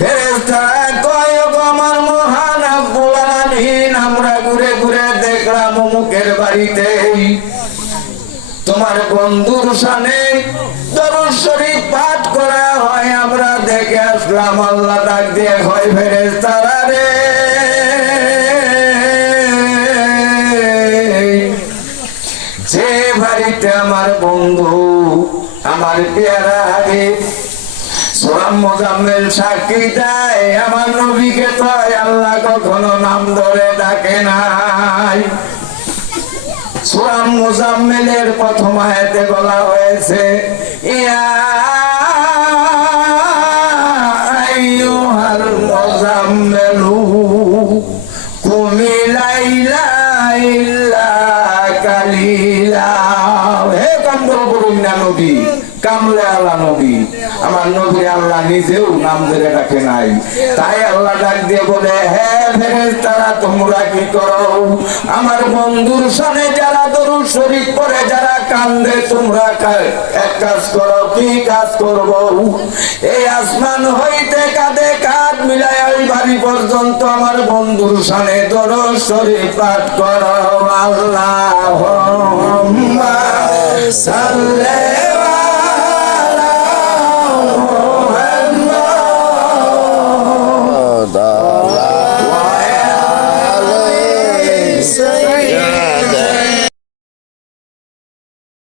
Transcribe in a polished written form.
ফেরেশতারা কয় গো আমার মহান রব্বুল আলামিন, আমরা ঘুরে ঘুরে দেখলাম অমুকের বাড়িতে তোমার বন্ধুর শানে দরুদ শরীফ পাঠ করা হয়, আমরা দেখে আসলাম। আল্লাহ ডাক দিয়ে হয় ফেরেশতারা রে, যে বাড়িতে আমার বন্ধু আমার পেয়ারা হাবিব সূরা মুজাম্মিল সাক্ষী দেয়, আমার নবীকে তো আল্লাহ কখনো নাম ধরে ডাকে নাই। সূরা মুজাম্মিলের প্রথম আয়াতে বলা হয়েছে ইয়া আইয়ুহাল মুজাম্মিলু কুমি লাইলা ইল্লা কালিলা। হে কম্বল পড়ুন না নবী, কামলে আল্লাহ নবী, আমার নবী আল্লাহ নিজেও নাম ধরে ডাকে নাই। তাই আল্লাহ ডাক দিয়ে বলে, হে ফেরেশতারা তোমরা কি করো? আমার বন্ধুর শানে যারা দরুদ শরীফ পড়ে, যারা কান্দে, তোমরা এক কাজ করো। কি কাজ করব? এই আসমান হইতে কাঁধে কাঁধ মিলাই ওই বাড়ি পর্যন্ত আমার বন্ধুর শানে দরুদ শরীফ পাঠ করো। আল্লাহুম্মা সাল্লি